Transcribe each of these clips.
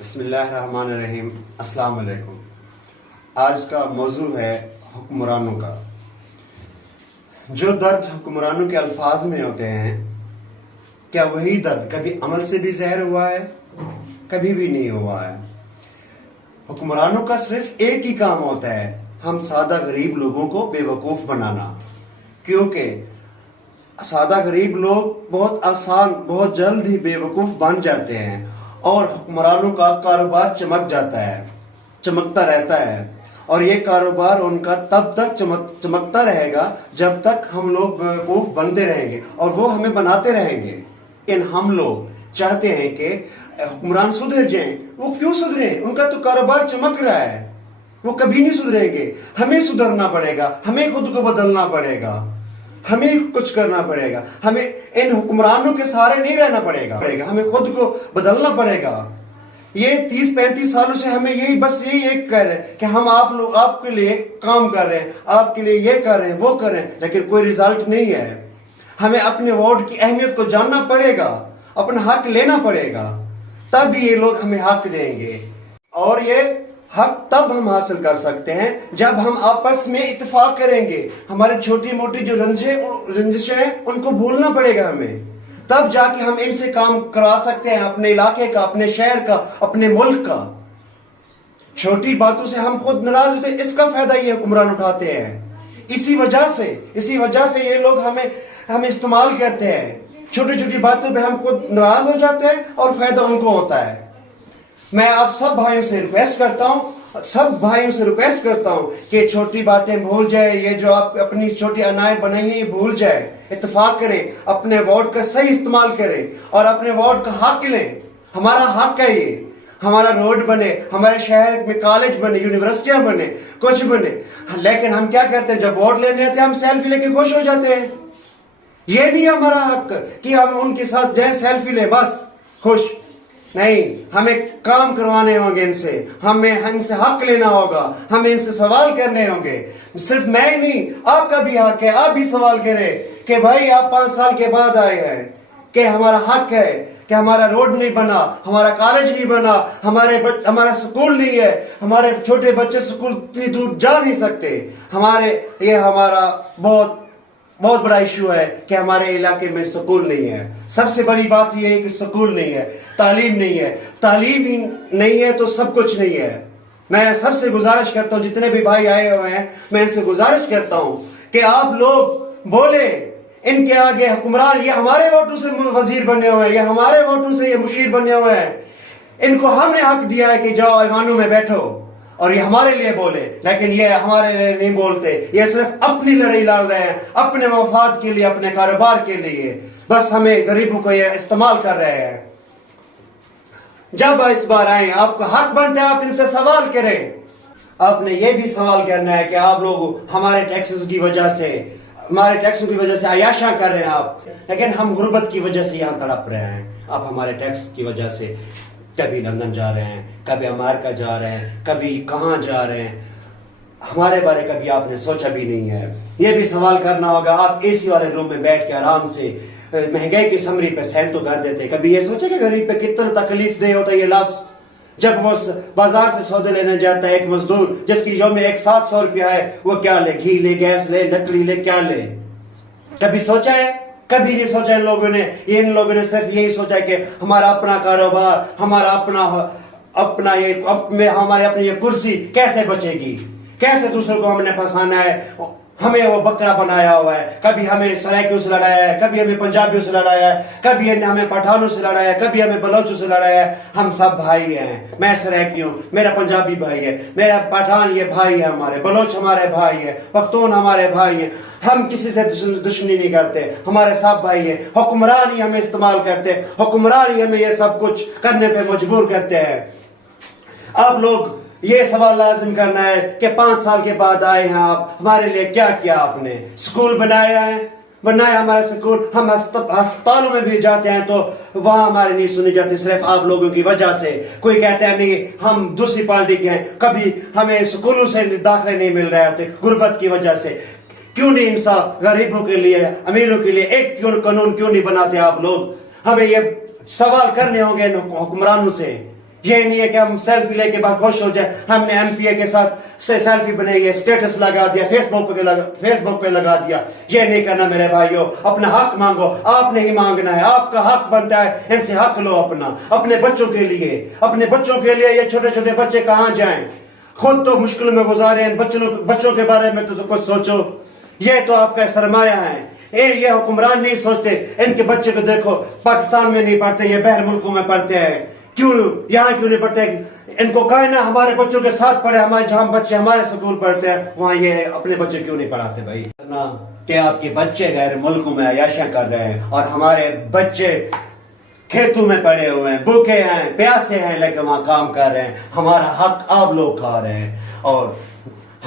بسم اللہ الرحمن الرحیم۔ السلام علیکم۔ آج کا موضوع ہے حکمرانوں کا۔ جو درد حکمرانوں کے الفاظ میں ہوتے ہیں، کیا وہی درد کبھی عمل سے بھی ظاہر ہوا ہے؟ کبھی بھی نہیں ہوا ہے۔ حکمرانوں کا صرف ایک ہی کام ہوتا ہے، ہم سادہ غریب لوگوں کو بے وقوف بنانا، کیونکہ سادہ غریب لوگ بہت آسان بہت جلد ہی بے وقوف بن جاتے ہیں اور حکمرانوں کا کاروبار چمک جاتا ہے، چمکتا رہتا ہے، اور یہ کاروبار ان کا تب تک چمکتا رہے گا جب تک ہم لوگ بے وقوف بنتے رہیں گے اور وہ ہمیں بناتے رہیں گے۔ لیکن ہم لوگ چاہتے ہیں کہ حکمران سدھر جائیں۔ وہ کیوں سدھریں؟ ان کا تو کاروبار چمک رہا ہے، وہ کبھی نہیں سدھریں گے۔ ہمیں سدھرنا پڑے گا، ہمیں خود کو بدلنا پڑے گا، ہمیں کچھ کرنا پڑے گا، ہمیں ان حکمرانوں کے سہارے نہیں رہنا پڑے گا، ہمیں خود کو بدلنا پڑے گا۔ یہ 30-35 سالوں سے ہمیں یہی ایک کہہ رہے ہیں کہ ہم آپ کے لیے کام کر رہے ہیں، آپ کے لیے یہ کر رہے ہیں، وہ کر رہے ہیں، لیکن کوئی رزلٹ نہیں ہے۔ ہمیں اپنے ووٹ کی اہمیت کو جاننا پڑے گا، اپنا حق لینا پڑے گا، تب یہ لوگ ہمیں حق دیں گے۔ اور یہ حق تب ہم حاصل کر سکتے ہیں جب ہم آپس میں اتفاق کریں گے۔ ہماری چھوٹی موٹی جو رنجشیں ہیں ان کو بھولنا پڑے گا ہمیں، تب جا کے ہم ان سے کام کرا سکتے ہیں، اپنے علاقے کا، اپنے شہر کا، اپنے ملک کا۔ چھوٹی باتوں سے ہم خود ناراض ہوتے ہیں، اس کا فائدہ یہ حکمران اٹھاتے ہیں۔ اسی وجہ سے یہ لوگ ہمیں استعمال کرتے ہیں۔ چھوٹی چھوٹی باتوں پہ ہم خود ناراض ہو جاتے ہیں اور فائدہ ان کو ہوتا ہے۔ میں آپ سب بھائیوں سے ریکویسٹ کرتا ہوں کہ چھوٹی باتیں بھول جائیں، یہ جو آپ اپنی چھوٹی انائیں بنائی ہیں یہ بھول جائیں، اتفاق کریں، اپنے ووٹ کا صحیح استعمال کریں اور اپنے ووٹ کا حق لیں۔ ہمارا حق ہے یہ، ہمارا روڈ بنے، ہمارے شہر میں کالج بنے، یونیورسٹیاں بنے، کچھ بنے، لیکن ہم کیا کرتے ہیں؟ جب ووٹ لینے آتے ہیں ہم سیلفی لے کے خوش ہو جاتے ہیں۔ یہ نہیں ہمارا حق کہ ہم ان کے ساتھ جائیں، سیلفی لیں، بس خوش نہیں۔ ہمیں کام کروانے ہوں گے ان سے، ہمیں ان سے حق لینا ہوگا، ہمیں ان سے سوال کرنے ہوں گے۔ صرف میں ہی نہیں، آپ کا بھی حق ہے، آپ بھی سوال کریں کہ بھائی آپ 5 سال کے بعد آئے ہیں، کہ ہمارا حق ہے کہ ہمارا روڈ نہیں بنا، ہمارا کالج نہیں بنا، ہمارا سکول نہیں ہے، ہمارے چھوٹے بچے سکول اتنی دور جا نہیں سکتے۔ یہ ہمارا بہت بڑا ایشو ہے کہ ہمارے علاقے میں سکول نہیں ہے۔ سب سے بڑی بات یہ ہے کہ سکول نہیں ہے، تعلیم نہیں ہے۔ تعلیم نہیں ہے تو سب کچھ نہیں ہے۔ میں سب سے گزارش کرتا ہوں، جتنے بھی بھائی آئے ہوئے ہیں، میں ان سے گزارش کرتا ہوں کہ آپ لوگ بولیں ان کے آگے، حکمران یہ ہمارے ووٹوں سے وزیر بنے ہوئے ہیں، یہ ہمارے ووٹوں سے یہ مشیر بنے ہوئے ہیں، ان کو ہم نے حق دیا ہے کہ جاؤ ایوانوں میں بیٹھو اور یہ ہمارے لیے بولے، لیکن یہ ہمارے لیے نہیں بولتے۔ یہ صرف اپنی لڑائی لڑ رہے ہیں، اپنے مفاد کے لیے، اپنے کاروبار کے لیے، بس ہمیں غریبوں کو یہ استعمال کر رہے ہیں۔ جب اس بار آئیں، آپ کا حق بنتا ہے آپ ان سے سوال کریں۔ آپ نے یہ بھی سوال کرنا ہے کہ آپ لوگ ہمارے ٹیکسز کی وجہ سے عیاشیاں کر رہے ہیں آپ، لیکن ہم غربت کی وجہ سے یہاں تڑپ رہے ہیں۔ آپ ہمارے ٹیکس کی وجہ سے کبھی لندن جا رہے ہیں، کبھی امریکہ جا رہے ہیں، کبھی کہاں جا رہے ہیں، ہمارے بارے کبھی آپ نے سوچا بھی نہیں ہے۔ یہ بھی سوال کرنا ہوگا، آپ اے سی والے روم میں بیٹھ کے آرام سے مہنگائی کی سمری پہ سین تو کر دیتے، کبھی یہ سوچے کہ غریب پہ کتنا تکلیف دہ ہوتا ہے یہ لفظ؟ جب وہ بازار سے سودے لینے جاتا ہے ایک مزدور جس کی یوم 700 روپیہ ہے، وہ کیا لے؟ گھی لے، گیس لے، لکڑی لے، کیا لے؟ کبھی سوچا ہے؟ کبھی نہیں سوچا ان لوگوں نے۔ ان لوگوں نے صرف یہی سوچا کہ ہمارا اپنا کاروبار، ہمارا ہماری اپنی یہ کرسی کیسے بچے گی، کیسے دوسروں کو ہم نے پھنسانا ہے۔ ہمیں وہ بکرا بنایا ہوا ہے، کبھی ہمیں سرائکیوں سے لڑایا ہے، کبھی ہمیں پنجابیوں سے لڑایا ہے، کبھی ہمیں پٹھانوں سے لڑایا ہے، کبھی ہمیں بلوچوں سے لڑایا ہے۔ ہم سب بھائی ہیں، میں سرائکی ہوں، میرا پنجابی بھائی ہے، میرا پٹھان یہ بھائی ہے، ہمارے بلوچ ہمارے بھائی ہیں، پختون ہمارے بھائی ہیں۔ ہم کسی سے دشمنی نہیں کرتے، ہمارے سب بھائی ہیں۔ حکمران ہی ہمیں استعمال کرتے، حکمران ہی ہمیں یہ سب کچھ کرنے پہ مجبور کرتے ہیں۔ آپ لوگ یہ سوال لازم کرنا ہے کہ 5 سال کے بعد آئے ہیں آپ، ہمارے لیے کیا کیا آپ نے؟ سکول بنایا ہمارا سکول، ہم ہسپتالوں میں بھی جاتے ہیں تو وہاں ہماری نہیں سنی جاتی، صرف آپ لوگوں کی وجہ سے۔ کوئی کہتا ہے نہیں ہم دوسری پارٹی کے ہیں، کبھی ہمیں سکولوں سے داخلے نہیں مل رہے ہوتے غربت کی وجہ سے۔ کیوں نہیں انصاف غریبوں کے لیے، امیروں کے لیے ایک قانون کیوں نہیں بناتے آپ لوگ؟ ہمیں یہ سوال کرنے ہوں گے حکمرانوں سے یہ نہیں ہے کہ ہم سیلفی لے کے بعد خوش ہو جائیں. ہم نے ایم پی اے کے ساتھ سیلفی بنائی ہے, اسٹیٹس لگا دیا, فیس بک پہ لگا دیا. یہ نہیں کرنا میرے بھائیوں. اپنا حق مانگو, آپ نے ہی مانگنا ہے, آپ کا حق بنتا ہے. ان سے حق لو اپنے بچوں کے لیے, اپنے بچوں کے لیے. یہ چھوٹے چھوٹے بچے کہاں جائیں, خود تو مشکل میں گزارے ہیں, بچوں کے بارے میں تو کچھ سوچو. یہ تو آپ کا سرمایہ ہے. یہ حکمران نہیں سوچتے. ان کے بچے کو دیکھو, پاکستان میں نہیں پڑھتے, یہ باہر ملکوں میں پڑھتے ہیں. کیوں یہاں کیوں نہیں پڑھتے؟ ان کو کہنا ہمارے بچوں کے ساتھ پڑھے, جہاں بچے ہمارے سکول پڑھتے ہیں وہاں یہ اپنے بچے کیوں نہیں پڑھاتے بھائی؟ کہ آپ کے بچے غیر ملکوں میں عیاشیاں کر رہے ہیں اور ہمارے بچے کھیتوں میں پڑے ہوئے ہیں, بھوکے ہیں, پیاسے ہیں, لیکن وہاں کام کر رہے ہیں. ہمارا حق آپ لوگ کھا رہے ہیں. اور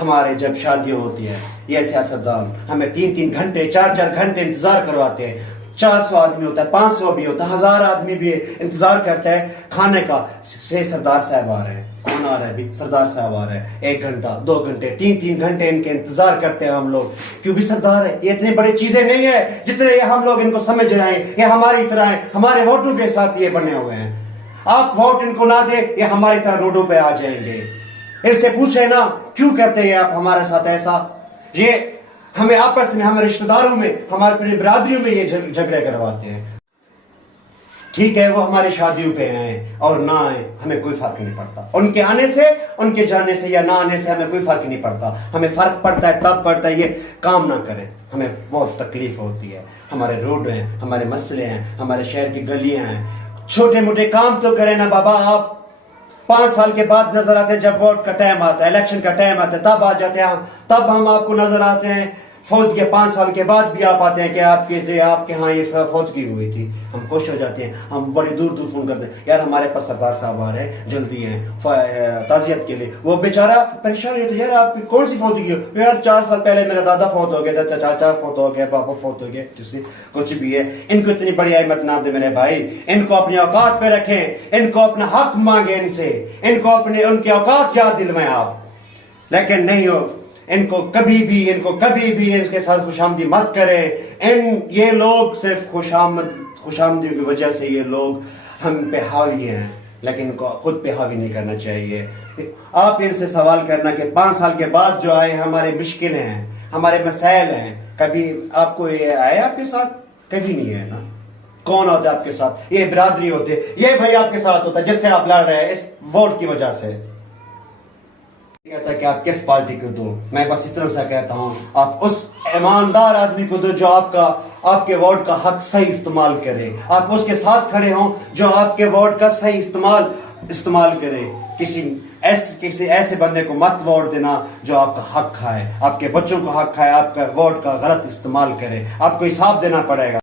ہمارے جب شادیاں ہوتی ہیں, یہ سیاستدان ہمیں 3-3 گھنٹے 4-4 گھنٹے انتظار کرواتے ہیں. 400 آدمی ہوتا ہے, 500 بھی ہوتا ہے, 1000 آدمی بھی انتظار کرتے ہیں کھانے کا. سردار صاحب آ رہے ہیں. کون آ رہا ہے بھی؟ سردار صاحب آ رہے ہیں. 1 گھنٹہ 2 گھنٹے 3-3 گھنٹے ان کے انتظار کرتے ہیں ہم لوگ. کیوں بھی سردار ہے, یہ اتنی بڑی چیزیں نہیں ہے جتنے یہ ہم لوگ ان کو سمجھ رہے ہیں. یہ ہماری طرح ہیں, ہمارے ووٹوں کے ساتھ یہ بنے ہوئے ہیں. آپ ووٹ ان کو نہ دیں, یہ ہماری طرح روڈوں پہ آ جائیں گے. ان سے پوچھیں نا کیوں کرتے ہیں آپ ہمارے ساتھ ایسا؟ یہ ہمیں آپس میں, ہمارے رشتہ داروں میں, ہمارے اپنی برادریوں میں یہ جھگڑے کرواتے ہیں. ٹھیک ہے وہ ہماری شادیوں پہ آئیں اور نہ آئیں, ہمیں کوئی فرق نہیں پڑتا. ان کے آنے سے, ان کے جانے سے یا نہ آنے سے ہمیں کوئی فرق نہیں پڑتا. ہمیں فرق پڑتا ہے تب پڑتا ہے یہ کام نہ کریں. ہمیں بہت تکلیف ہوتی ہے. ہمارے روڈ ہیں, ہمارے مسئلے ہیں, ہمارے شہر کی گلیاں ہیں. چھوٹے موٹے کام تو کریں نا بابا. آپ 5 سال کے بعد نظر آتے ہیں, جب ووٹ کا ٹائم آتا ہے, الیکشن کا ٹائم آتا ہے, تب آ جاتے ہیں. تب ہم آپ کو نظر آتے ہیں. فوت کے 5 سال کے بعد بھی آپ آتے ہیں کہ آپ کے ہاں یہ فوتگی ہوئی تھی. ہم خوش ہو جاتے ہیں. ہم بڑی دور دور فون کرتے ہیں, یار ہمارے پاس سردار صاحب آ رہے ہیں, جلدی ہیں تعزیت کے لیے. وہ بیچارہ پریشان ہوتا ہے, یار آپ کی کون سی فوتگی ہو؟ یار 4 سال پہلے میرا دادا فوت ہو گیا تھا, چاچا فوت ہو گیا, پاپا فوت ہو گیا, جس سے کچھ بھی ہے. ان کو اتنی بڑی اہمیت نہ دے میرے بھائی. ان کو اپنی اوقات پہ رکھیں, ان کو اپنا حق مانگیں ان سے, ان کو ان کی اوقات یاد دلوائیں آپ. لیکن نہیں ہو, ان کو کبھی بھی ان کے ساتھ خوش آمدی مت کریں. یہ لوگ صرف خوش آمدی کی وجہ سے یہ لوگ ہم پہ حاوی ہیں, لیکن ان کو خود پہ حاوی نہیں کرنا چاہیے. آپ ان سے سوال کرنا کہ 5 سال کے بعد جو آئے ہمارے مشکلیں ہیں, ہمارے مسائل ہیں, کبھی آپ کو یہ آئے آپ کے ساتھ؟ کبھی نہیں ہے نا. کون ہوتا ہے آپ کے ساتھ؟ یہ برادری ہوتے, یہ بھائی آپ کے ساتھ ہوتا ہے جس سے آپ لڑ رہے ہیں اس ووٹ کی وجہ سے. کہتا ہے کہ آپ کس پارٹی کو دو, میں بس اتنا سا کہتا ہوں, آپ اس ایماندار آدمی کو دو جو آپ کے ووٹ کا حق صحیح استعمال کرے. آپ اس کے ساتھ کھڑے ہوں جو آپ کے ووٹ کا صحیح استعمال کرے. کسی ایسے بندے کو مت ووٹ دینا جو آپ کا حق کھائے, آپ کے بچوں کو حق کھائے, آپ کا ووٹ کا غلط استعمال کرے. آپ کو حساب دینا پڑے گا.